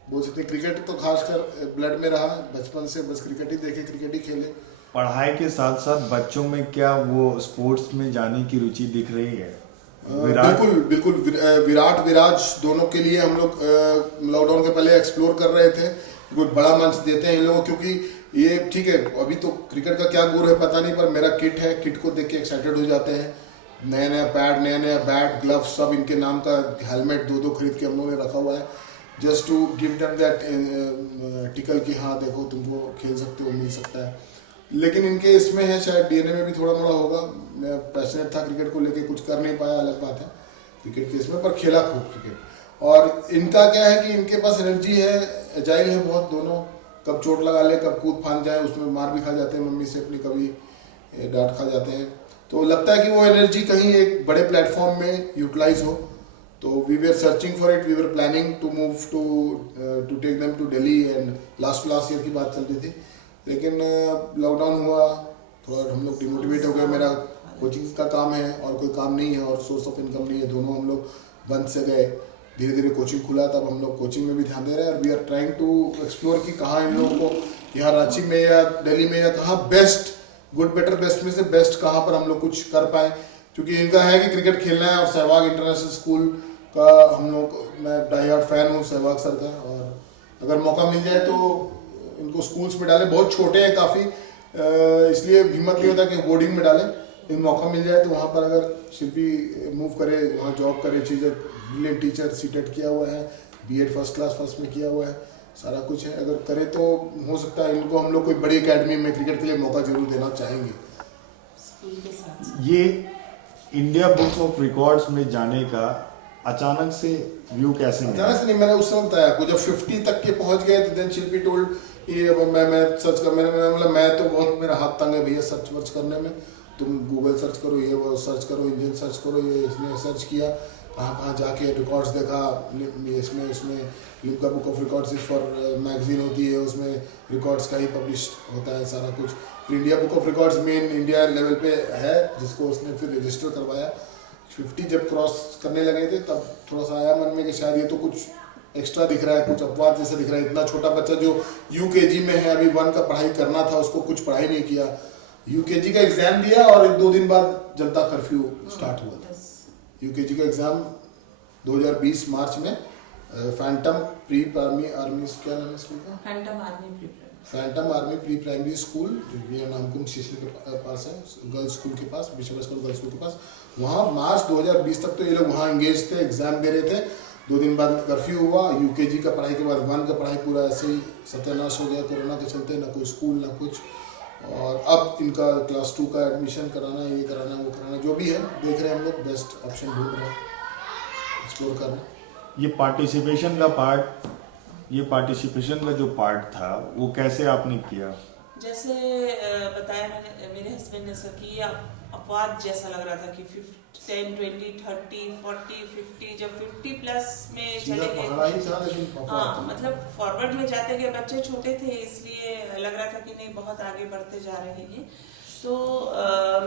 बोल सकते, क्रिकेट तो खासकर ब्लड में रहा, बचपन से बस क्रिकेट ही देखे, क्रिकेट ही खेले। पढ़ाई के साथ साथ बच्चों में क्या वो स्पोर्ट्स में जाने की रुचि दिख रही है? बिल्कुल विराट विराज दोनों के लिए हम लोग लॉकडाउन के पहले एक्सप्लोर कर रहे थे। कोई बड़ा मंच देते हैं इन लोगों, क्योंकि ये ठीक है, अभी तो क्रिकेट का क्या गुर है पता नहीं, पर मेरा किट है, किट को देख के एक्साइटेड हो जाते हैं। नया नया पैड, नया नया बैट, ग्लव्स, सब इनके नाम का, हेलमेट 2-2 खरीद के हम लोगों ने रखा हुआ है, just to give them that tickle कि हाँ देखो तुमको खेल सकते हो, मिल सकता है। लेकिन इनके इसमें है, शायद डीएनए में भी थोड़ा मोड़ा होगा। मैं पैशनेट था क्रिकेट को लेके, कुछ कर नहीं पाया, अलग बात है क्रिकेट के इसमें, पर खेला खूब क्रिकेट। और इनका क्या है कि इनके पास एनर्जी है, एजाइल है बहुत दोनों, कब चोट लगा ले, कब कूद फांद जाए, उसमें मार भी खा जाते हैं मम्मी से अपनी, कभी डांट खा जाते हैं। तो लगता है कि वो एनर्जी कहीं एक बड़े प्लेटफॉर्म में यूटिलाइज हो, तो we were searching for it, we were planning to move to take them to Delhi, and last year की बात चल रही थी, लेकिन लॉकडाउन हुआ, थोड़ा हम लोग डिमोटिवेट हो गए। मेरा कोचिंग का काम है और कोई काम नहीं है और सोर्स ऑफ इनकम नहीं है, दोनों हम लोग बंद से गए। धीरे धीरे कोचिंग खुला, तब हम लोग कोचिंग में भी ध्यान दे रहे हैं और we are trying to explore कि कहाँ इन लोगों को यहाँ रांची में या दिल्ली में या कहाँ बेस्ट, गुड बेटर बेस्ट में से बेस्ट कहाँ पर हम लोग कुछ कर पाए, क्योंकि इनका है कि क्रिकेट खेलना है। और सहवाग इंटरनेशनल स्कूल का हम लोग, मैं डाई हार्ट फैन हूँ सहवाग सर का, और अगर मौका मिल जाए तो इनको स्कूल्स में डालें। बहुत छोटे हैं काफ़ी, इसलिए हिम्मत नहीं होता कि बोर्डिंग में डालें, लेकिन मौका मिल जाए तो वहाँ पर अगर शिल्पी मूव करे, वहाँ जॉब करे, चीज़ें ब्रिलियंट टीचर, सीटेट किया हुआ है, बीएड फर्स्ट क्लास फर्स्ट में किया हुआ है, सारा कुछ है। अगर करे तो हो सकता है इनको हम लोग कोई बड़ी एकेडमी में क्रिकेट के लिए मौका जरूर देना चाहेंगे। ये इंडिया बुक ऑफ रिकॉर्ड्स में जाने का अचानक से व्यू कैसे मिला? अचानक से नहीं, मैंने उस समय बताया आपको, जब 50 तक के पहुंच गए तो देन शिल्पी टोल्ड कि मैं सर्च कर, मैं तो बहुत, मेरा हाथ तंग है भैया सर्च वर्च करने में, तुम गूगल सर्च करो, ये वो सर्च करो, इंजन सर्च करो। ये इसने सर्च किया, कहाँ कहाँ जाके रिकॉर्ड्स देखा, इसमें Limca book of records for magazine होती है, उसमें रिकॉर्ड्स का ही पब्लिश होता है सारा कुछ। फिर India book of records main India level पे है, जिसको उसने फिर रजिस्टर करवाया। 50 जब क्रॉस करने लगे थे तब थोड़ा सा आया मन में कि शायद ये तो कुछ एक्स्ट्रा दिख रहा है, कुछ अपवाद जैसा दिख रहा है। इतना छोटा बच्चा जो यूकेजी में है, अभी 1 का पढ़ाई करना था, उसको कुछ पढ़ाई नहीं किया, यूकेजी का एग्जाम दिया और 2 दिन बाद जनता कर्फ्यू स्टार्ट हुआ था। यूकेजी का एग्जाम 2020 मार्च में फैंटम प्री प्राइमरी आर्मी, क्या नाम है स्कूल का? Phantom army pre primary school, जो ये नामकुम स्टेशन के पास है, गर्ल्स स्कूल के पास, बिशप स्कूल गर्ल्स स्कूल के पास। वहाँ मार्च 2020 तक तो ये लोग वहाँ एंगेज थे, एग्जाम दे रहे थे। 2 दिन बाद कर्फ्यू हुआ, यूकेजी का पढ़ाई के बाद 1 का पढ़ाई पूरा ऐसे ही सत्यानाश हो गया कोरोना के चलते, ना कोई स्कूल ना कुछ। और अब इनका क्लास 2 का एडमिशन कराना, ये कराना वो कराना, जो भी है देख रहे हैं हम लोग, बेस्ट ऑप्शन ढूंढ रहे हैं, एक्सप्लोर कर रहे हैं। ये पार्टिसिपेशन का जो पार्ट था वो कैसे आपने किया? जैसे बताया मैंने, मेरे हस्बैंड ने सर कि ये अपवाद जैसा लग रहा था कि 10, 20, 30, 40, 50, जब 50 प्लस में चले गए, हाँ मतलब फॉरवर्ड में जाते गए, बच्चे छोटे थे इसलिए लग रहा था कि नहीं बहुत आगे बढ़ते जा रहे हैं। तो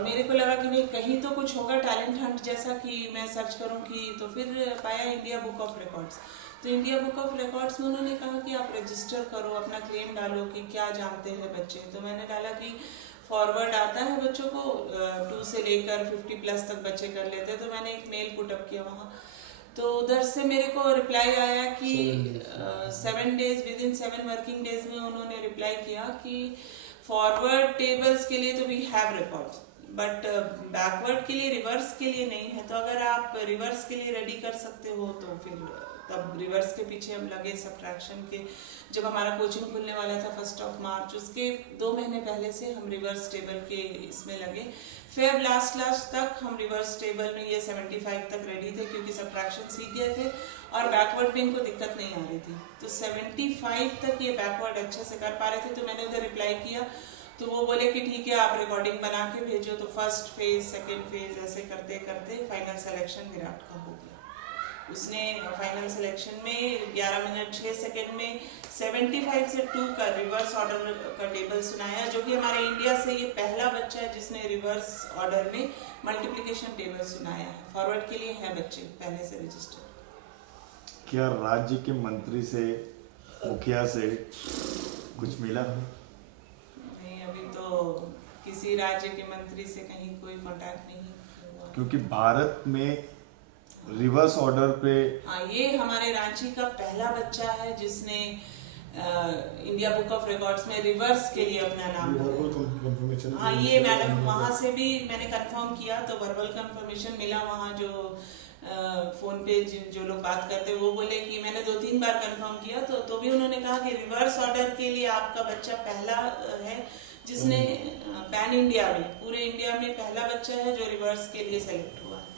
मेरे को लगा कि नहीं कहीं तो कुछ होगा टैलेंट हंट जैसा, कि मैं सर्च करूं कि, तो फिर पाया इंडिया बुक ऑफ रिकॉर्ड्स। तो इंडिया बुक ऑफ रिकॉर्ड्स में उन्होंने कहा कि आप रजिस्टर करो, अपना क्लेम डालो कि क्या जानते हैं बच्चे। तो मैंने डाला कि फॉरवर्ड आता है बच्चों को, 2 से लेकर 50 प्लस तक बच्चे कर लेते हैं। तो मैंने एक मेल पुटअप किया वहाँ, तो उधर से मेरे को रिप्लाई आया कि 7 days, with in 7 working days में उन्होंने रिप्लाई किया कि फॉरवर्ड टेबल्स के लिए तो we have records, but backward के लिए, रिवर्स के लिए नहीं है। तो अगर आप रिवर्स के लिए रेडी कर सकते हो तो फिर तब रिवर्स के पीछे हम लगे। सब्ट्रैक्शन के जब हमारा कोचिंग खुलने वाला था 1 मार्च, उसके 2 महीने पहले से हम रिवर्स टेबल के इसमें लगे। फिर लास्ट तक हम रिवर्स टेबल में ये 75 तक रेडी थे, क्योंकि सब्ट्रैक्शन सीख गए थे और बैकवर्ड में इनको दिक्कत नहीं आ रही थी। तो 75 तक ये बैकवर्ड अच्छे से कर पा रहे थे। तो मैंने उधर रिप्लाई किया, तो वो बोले कि ठीक है आप रिकॉर्डिंग बना के भेजो। तो फर्स्ट फेज, सेकेंड फेज ऐसे करते करते फाइनल सिलेक्शन विराट का हो गया। उसने फाइनल सिलेक्शन में 11 मिनट 6 सेकेंड में 75 से 2 का रिवर्स ऑर्डर का टेबल सुनाया, जो कि हमारे इंडिया से ये पहला बच्चा है जिसने रिवर्स ऑर्डर में मल्टीप्लिकेशन टेबल सुनाया है। फॉरवर्ड के लिए है बच्चे पहले से रजिस्टर। क्या राज्य के मंत्री से, मुखिया से कुछ मिला? नहीं, अभी तो किसी राज्य के मंत्री से कहीं कोई कांटेक्ट नहीं हुआ, क्योंकि भारत में रिवर्स ऑर्डर पे, हाँ ये हमारे रांची का पहला बच्चा है जिसने इंडिया बुक ऑफ रिकॉर्ड्स में रिवर्स के लिए अपना नाम कंफर्मेशन, हाँ ये मैडम वहाँ से भी मैंने कंफर्म किया, तो वर्बल कंफर्मेशन मिला। वहाँ जो फोन पे जो लोग बात करते हैं वो बोले कि मैंने 2-3 बार कंफर्म किया, तो भी उन्होंने कहा कि रिवर्स ऑर्डर के लिए आपका बच्चा पहला है जिसने पैन इंडिया में, पूरे इंडिया में पहला बच्चा है जो रिवर्स के लिए सेलेक्ट हुआ है।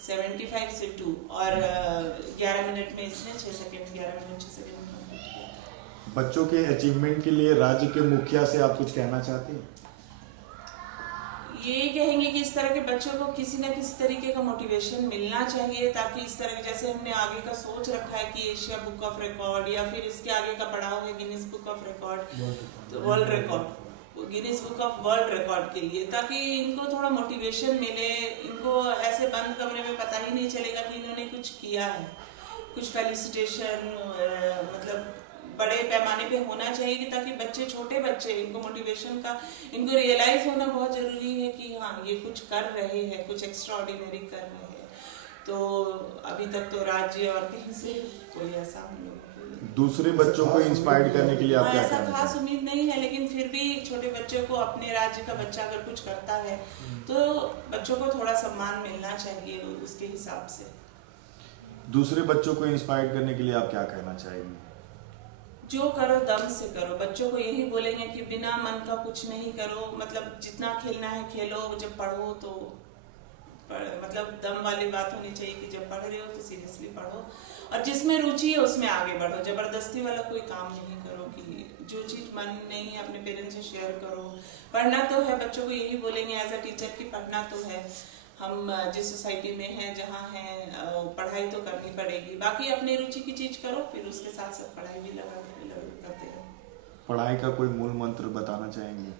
75 से 2 और 11 मिनट में इसने 6 सेकेंड 11 मिनट 6 सेकेंड में कंप्लीट किया। बच्चों के अचीवमेंट के लिए राज्य के मुखिया से आप कुछ कहना चाहते हैं? ये कहेंगे कि इस तरह के बच्चों को किसी न किसी तरीके का मोटिवेशन मिलना चाहिए, ताकि इस तरह जैसे हमने आगे का सोच रखा है कि एशिया बुक ऑफ रिकॉर्ड या फिर इसके आगे का पड़ाव है गिनीज बुक ऑफ रिकॉर्ड, तो world record, Guinness book of world record के लिए, ताकि इनको थोड़ा मोटिवेशन मिले। इनको ऐसे बंद कमरे में पता ही नहीं चलेगा कि इन्होंने कुछ किया है, कुछ फेलिसिटेशन मतलब बड़े पैमाने पे होना चाहिए कि ताकि बच्चे, छोटे बच्चे, इनको मोटिवेशन का, इनको रियलाइज होना बहुत जरूरी है कि हाँ ये कुछ कर रहे हैं, कुछ एक्स्ट्रा ऑर्डिनरी कर रहे हैं। तो अभी तक तो राज्य और कहीं से कोई ऐसा हम लोग दूसरे बच्चों को इंस्पायर करने के लिए आप क्या ऐसा कहना खास चाहेंगे? उम्मीद नहीं है, लेकिन फिर भी छोटे बच्चों को, अपने राज्य का बच्चा अगर कुछ करता है तो बच्चों को थोड़ा सम्मान मिलना चाहिए उसके हिसाब से। दूसरे बच्चों को इंस्पायर करने के लिए आप क्या कहना चाहेंगे? जो करो दम से करो। बच्चों को यही बोलेंगे कि बिना मन का कुछ नहीं करो, मतलब जितना खेलना है खेलो, जब पढ़ो तो मतलब दम वाली बात होनी चाहिए कि जब पढ़ रहे हो तो सीरियसली पढ़ो, और जिसमें रुचि है उसमें आगे बढ़ो। जबरदस्ती वाला कोई काम नहीं करो कि जो चीज मन नहीं है अपने पेरेंट्स से शेयर करो। पढ़ना तो है, बच्चों को यही बोलेंगे एज अ टीचर कि पढ़ना तो है, हम जिस सोसाइटी में हैं, जहाँ हैं, पढ़ाई तो करनी पड़ेगी, बाकी अपनी रुचि की चीज करो, फिर उसके साथ साथ पढ़ाई भी करते रहो। पढ़ाई का कोई मूल मंत्र बताना चाहेंगे?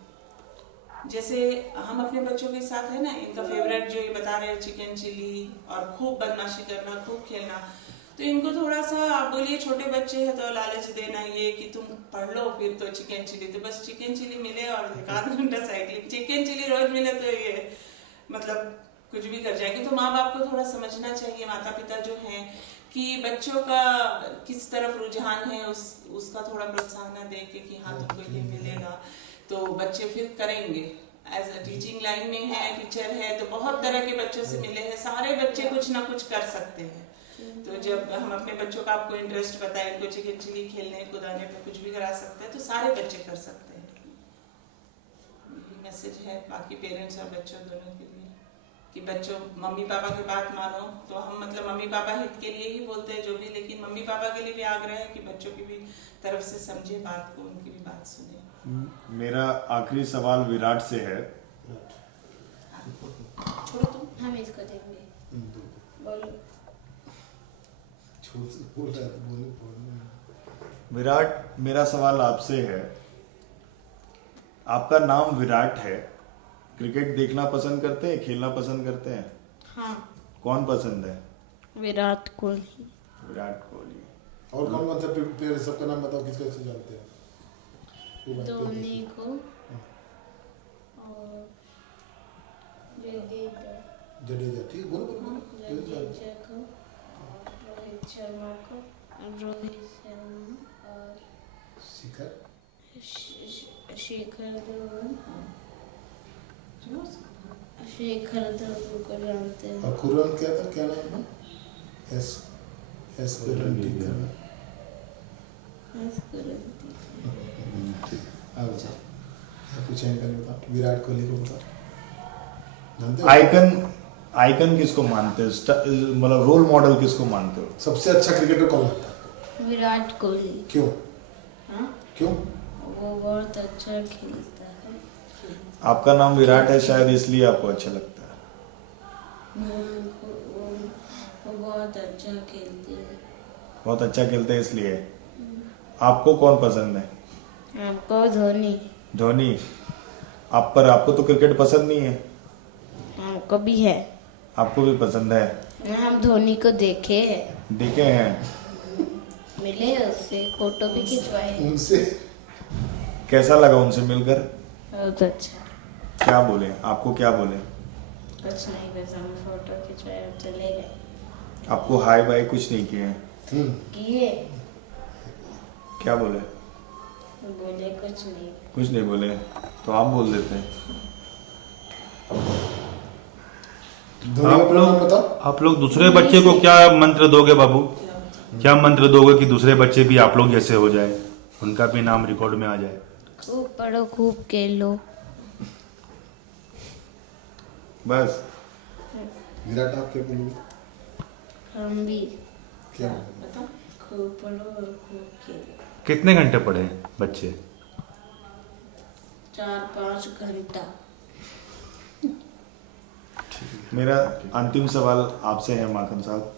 जैसे हम अपने बच्चों के साथ है ना, इनका फेवरेट जो ये बता रहे हैं चिकन चिली, और खूब बदमाशी करना, खूब खेलना, तो इनको थोड़ा सा आप बोलिए छोटे बच्चे हैं तो लालच देना ये कि तुम पढ़ लो फिर तो चिकन चिली, तो बस चिकन चिली मिले और एक आध घंटा साइकिलिंग, चिकन चिली रोज मिले तो ये मतलब कुछ भी कर जाएंगे। तो माँ बाप को थोड़ा समझना चाहिए, माता पिता जो हैं, कि बच्चों का किस तरफ रुझान है उसका थोड़ा प्रोत्साहन दे के कि हाँ तुमको ये मिलेगा, तो बच्चे फिर करेंगे। एज अ टीचिंग लाइन में है, टीचर है, तो बहुत तरह के बच्चों से मिले हैं, सारे बच्चे कुछ ना कुछ कर सकते हैं। तो जब हम अपने बच्चों का आपको इंटरेस्ट बताएं, इनको चिकन चिली खेलने कूदाने पे कुछ भी करा सकते हैं, तो सारे बच्चे कर सकते हैं। यही मैसेज है बाकी पेरेंट्स और बच्चों दोनों के लिए कि बच्चों मम्मी पापा की बात मानो। तो हम मतलब मम्मी पापा हित के लिए ही बोलते हैं जो भी, लेकिन मम्मी पापा के लिए भी आग्रह है कि बच्चों की भी तरफ से समझे बात को, उनकी भी बात सुने। मेरा आखिरी सवाल विराट से है। छोड़ो तुम, हम इसको देंगे, बोलो। विराट, मेरा सवाल आपसे है, आपका नाम विराट है, क्रिकेट देखना पसंद करते हैं, खेलना पसंद करते हैं? हाँ, कौन पसंद है? विराट कोहली। विराट कोहली। और कौन कौन सा प्लेयर, सबका नाम बताओ, किसका किसका जानते हैं? धोनी को और जडेजा, जडेजा, ठीक, बोलो बोलो बोलो। जडेजा को, रोहित शर्मा को, रोहित शर्मा और शिखर, शेखर धवन, शेखर धवन को जानते हैं। और कुरन क्या था, क्या नाम था? एस एस कुरन, ठीक है। विराट कोहली को बताओ, जानते हो? आइकन किसको मानते हो? मतलब रोल मॉडल किसको मानते हो? सबसे अच्छा क्रिकेटर कौन लगता है? विराट कोहली। क्यों? हाँ, क्यों? वो बहुत अच्छा खेलता है। आपका नाम विराट है शायद इसलिए आपको अच्छा लगता है। वो बहुत अच्छा खेलते हैं। बहुत अच्छा खेलते हैं इसलिए। आपको कौन पसंद है? हमको धोनी। धोनी। आपको तो क्रिकेट पसंद नहीं है? हमको भी है। आपको भी पसंद है? हम धोनी को देखे हैं, देखे हैं? मिले उससे, फोटो भी खिंचवाए। उनसे कैसा लगा उनसे मिलकर? बहुत अच्छा। क्या बोले आपको, क्या बोले? कुछ नहीं, बस हम फोटो खिंचवाए और चले गए। आपको हाय बाय कुछ नहीं किए? किए, क्या बोले? बोले कुछ नहीं। कुछ नहीं बोले, तो आप बोल देते हैं। धोनी का नाम बताओ। आप लोग दूसरे बच्चे को क्या मंत्र दोगे बाबू? क्या मंत्र दोगे कि दूसरे बच्चे भी आप लोग जैसे हो जाए, उनका भी नाम रिकॉर्ड में आ जाए? खूब पढ़ो, खूब खेलो। बस। विराट, आप क्या बोलोगे? हम भी क्या? खूब पढ़ो और खूब खेलो। कितने घंटे पढ़े बच्चे? 4-5 घंटा। मेरा अंतिम सवाल आपसे है माखन साहब,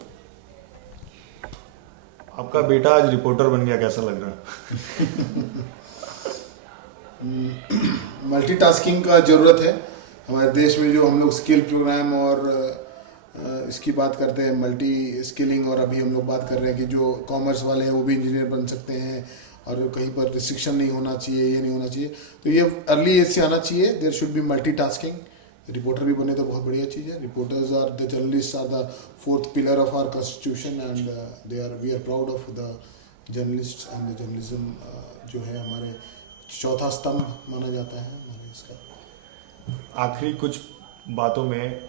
आपका बेटा आज रिपोर्टर बन गया, कैसा लग रहा है? मल्टीटास्किंग का ज़रूरत है हमारे देश में। जो हम लोग स्किल प्रोग्राम और इसकी बात करते हैं, मल्टी स्किलिंग, और अभी हम लोग बात कर रहे हैं कि जो कॉमर्स वाले हैं वो भी इंजीनियर बन सकते हैं और कहीं पर रिस्ट्रिक्शन नहीं होना चाहिए, ये नहीं होना चाहिए। तो ये अर्ली एज से आना चाहिए। There should be multitasking. Reporter भी बने तो बहुत बढ़िया चीज़ है। Reporters are the journalist are the fourth pillar of our constitution and we are proud of the journalist and the journalism जो है हमारे चौथा स्तंभ माना जाता है हमारे इसका। आखिरी कुछ बातों में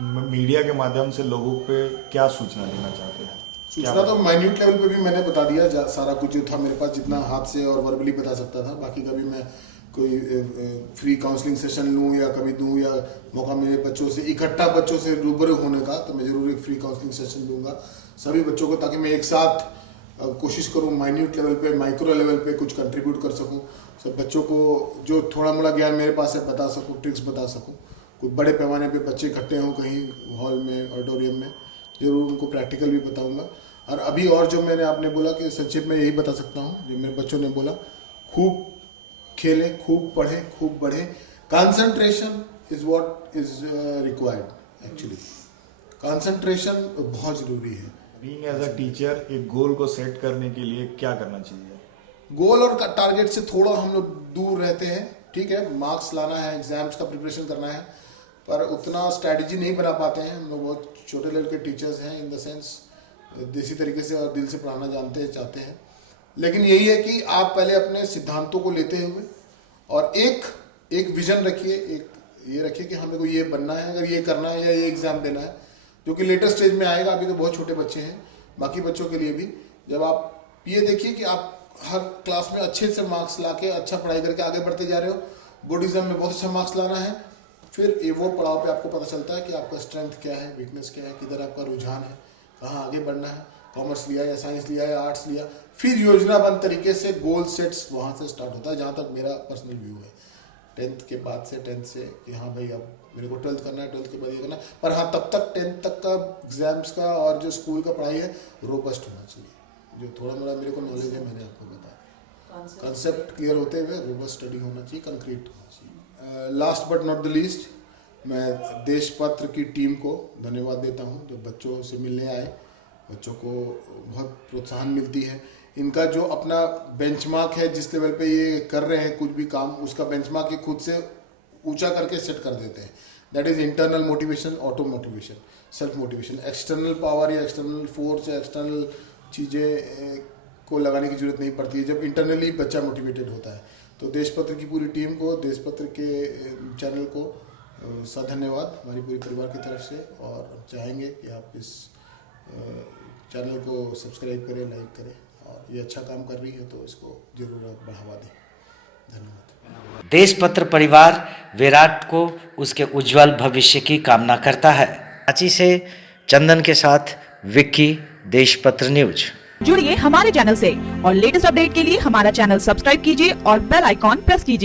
मीडिया के माध्यम से लोगों पे क्या सूचना देना चाहते हैं? सूचना तो माइन्यूट लेवल पे भी मैंने बता दिया, सारा कुछ जो था मेरे पास, जितना हाथ से और वर्बली बता सकता था। बाकी कभी मैं कोई फ्री काउंसलिंग सेशन लूँ या कभी दूँ या मौका मिले बच्चों से, इकट्ठा बच्चों से रूबरू होने का, तो मैं ज़रूर एक फ्री काउंसलिंग सेशन दूंगा सभी बच्चों को, ताकि मैं एक साथ कोशिश करूँ माइन्यूट लेवल पे, माइक्रो लेवल पे कुछ कंट्रीब्यूट कर सकूँ। सब बच्चों को जो थोड़ा मोड़ा ज्ञान मेरे पास है बता सकूँ, ट्रिक्स बता सकूँ। कोई बड़े पैमाने पे बच्चे इकट्ठे हों कहीं हॉल में, ऑडिटोरियम में, ज़रूर उनको प्रैक्टिकल भी बताऊँगा। और अभी और जो मैंने आपने बोला कि संक्षेप में यही बता सकता हूँ जो मेरे बच्चों ने बोला, खूब खेलें, खूब पढ़ें, खूब बढ़ें। Concentration is what is required actually. Concentration बहुत ज़रूरी है। बीइंग एज अ टीचर एक गोल को सेट करने के लिए क्या करना चाहिए? गोल और टारगेट से थोड़ा हम लोग दूर रहते हैं, ठीक है। मार्क्स लाना है, एग्जाम्स का प्रिपरेशन करना है, पर उतना स्ट्रैटेजी नहीं बना पाते हैं। हम लोग बहुत छोटे लेवल के टीचर्स हैं, इन द सेंस देसी तरीके से और दिल से पढ़ाना जानते हैं, चाहते हैं। लेकिन यही है कि आप पहले अपने सिद्धांतों को लेते हुए और एक विजन रखिए, एक ये रखिए कि हमें को ये बनना है, अगर ये करना है या ये एग्ज़ाम देना है, जो कि लेटेस्ट स्टेज में आएगा। अभी तो बहुत छोटे बच्चे हैं, बाकी बच्चों के लिए भी जब आप ये देखिए कि आप हर क्लास में अच्छे से मार्क्स ला के अच्छा पढ़ाई करके आगे बढ़ते जा रहे हो, बोर्ड एग्जाम में बहुत अच्छा मार्क्स लाना है, फिर ये वो पड़ाव पे आपको पता चलता है कि आपका स्ट्रेंथ क्या है, वीकनेस क्या है, किधर आपका रुझान है, कहाँ आगे बढ़ना है, कॉमर्स लिया या साइंस लिया या आर्ट्स लिया। फिर योजनाबद्ध तरीके से गोल सेट्स वहाँ से स्टार्ट होता है, जहाँ तक मेरा पर्सनल व्यू है। 10th के बाद से 10th से कि हाँ भाई अब मेरे को 12th करना है, 12th के बाद ये करना है, पर हाँ तब तक 10th तक का एग्जाम्स का और जो स्कूल का पढ़ाई है रोबस्ट होना चाहिए। जो थोड़ा मोड़ा मेरे को नॉलेज है मैंने आपको बताया, कंसेप्ट क्लियर होते हुए रोबस्ट स्टडी होना चाहिए, कंक्रीट होना चाहिए। Last but not the least, मैं देशपत्र की टीम को धन्यवाद देता हूँ जो बच्चों से मिलने आए। बच्चों को बहुत प्रोत्साहन मिलती है। इनका जो अपना बेंचमार्क है, जिस लेवल पे ये कर रहे हैं कुछ भी काम, उसका बेंचमार्क ये खुद से ऊंचा करके सेट कर देते हैं। That is internal motivation, auto motivation, self motivation. External power या एक्सटर्नल फोर्स या एक्सटर्नल चीज़ें को लगाने की जरूरत नहीं पड़ती है जब इंटरनली बच्चा मोटिवेटेड होता है। तो देशपत्र की पूरी टीम को, देशपत्र के चैनल को धन्यवाद हमारी पूरी परिवार की तरफ से, और चाहेंगे कि आप इस चैनल को सब्सक्राइब करें, लाइक करें, और ये अच्छा काम कर रही है तो इसको जरूर आप बढ़ावा दें। धन्यवाद। देशपत्र परिवार विराट को उसके उज्जवल भविष्य की कामना करता है। रांची से चंदन के साथ विक्की, देशपत्र न्यूज। जुड़िए हमारे चैनल से और लेटेस्ट अपडेट के लिए हमारा चैनल सब्सक्राइब कीजिए और बेल आइकॉन प्रेस कीजिए।